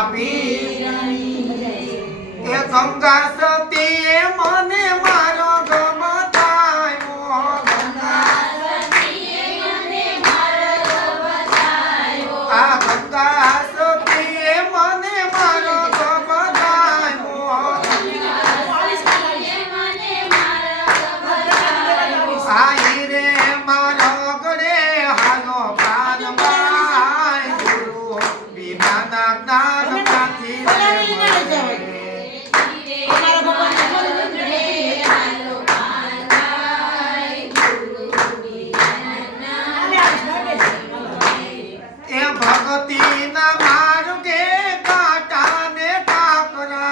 એ ગંગા સતીએ મને મારો ગમતાયો આ ગંગા સતીએ મને મારો ગમતાયો આઈ રે મારો ગડે હાલો પાનબાઈ ગુરુ વિનાના જ્ઞાન કાથી भगती न मार्गे काटा ने काकरा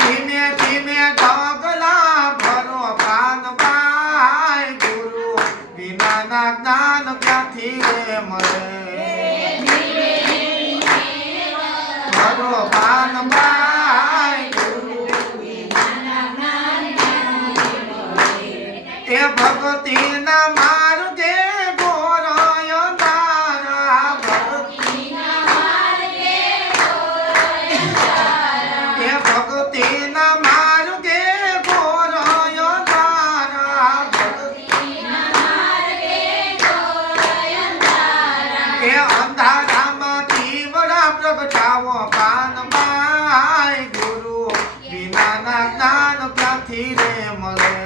धीमे धीमे डगला भरो पानबाई गुरु बिना ना ज्ञान क्याथी रे मळे भरो पानबाई गुरु ए भगती न मार्गे गोराय तारा भगती न मार्गे ए भगती न मार्गे गोराय तारा भगती न मार्गे गोराय तारा ए अंधारा में तीवरा प्रगटावो पानबाई गुरु बिना ना ज्ञान क्याथी रे मळे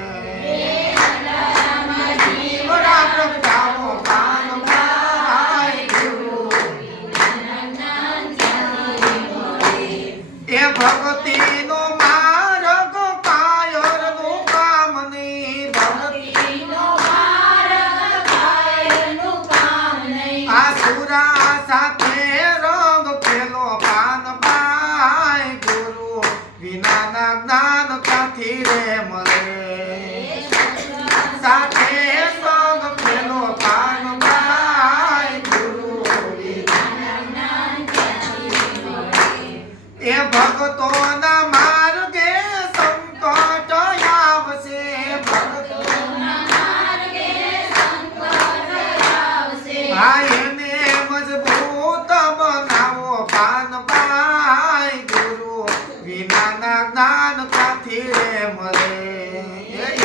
भगती नो मार्ग कायर नो कामनी भगती नो मार्ग कायर नो कामनी आसुरा साथे रंग खेलो पानबाई गुरु विना ना ज्ञान क्याथी रे मळे साथे रंग खेलो पानबाई गुरु विना ना ज्ञान क्याथी रे मळे ए भगतो न मार्गे संकट आवसे भगतो न मार्गे संकट आवसे भाईने मजबूत बनावो पानबाई गुरु विना ना ज्ञान क्याथी रे मळे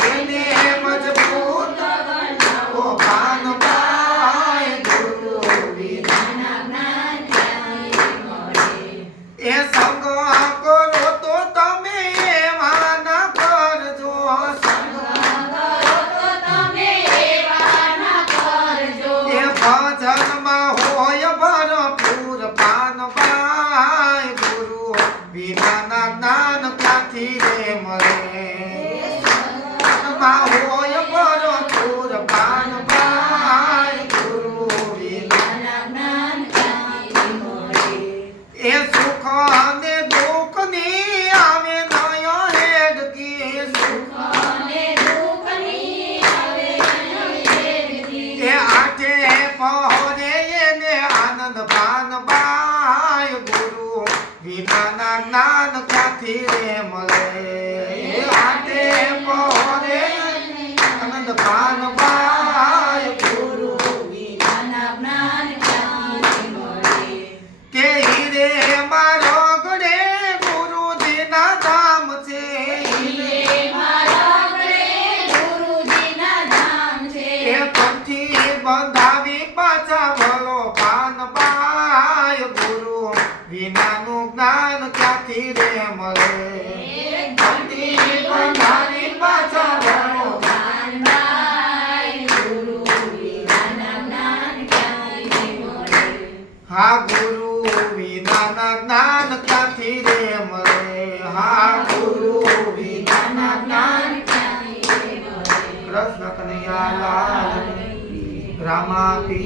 एने मजबूत बनावो पानबाई गुरु विना ना ज्ञान क्याथी रे मळे ए संग करो तो तमे एवा न करजो संग करो तो तमे एवा न करजो ए भजन में होय भरपूर पानबाई गुरु बिना ना ज्ञान क्याथी रे मळे में होय भरपूर पानबाई गुरु बिना ना ज्ञान क्याथी रे मळे ए सुख ने दुख नी आवे नयो हेडकी सुख ने दुख नी आवे नयो हेडकी ए आठे पहरे ने आनंद पानबाई गुरु विना ना ज्ञान क्याथी रे मळे आठे पहरे आनंद पानबाई गुरु विना ना ज्ञान क्याथी रे मळे के हीरे मारो गडे गुरुजीना धाम छे हीरे मारो गडे गुरुजीना धाम छे ए पंथी बंधावी पाछा वळो पानबाई गुरु विनानु ज्ञान क्याथी रे मळे पंथी बंधावी पाछा वळो पानबाई गुरु विना ज्ञान क्याथी रे मळे हा गुरु विना ना ज्ञान क्याथी रे मळे हा गुरु विना ना ज्ञान क्याथी रे मळे कृष्ण कन्हैया लाल रामा पी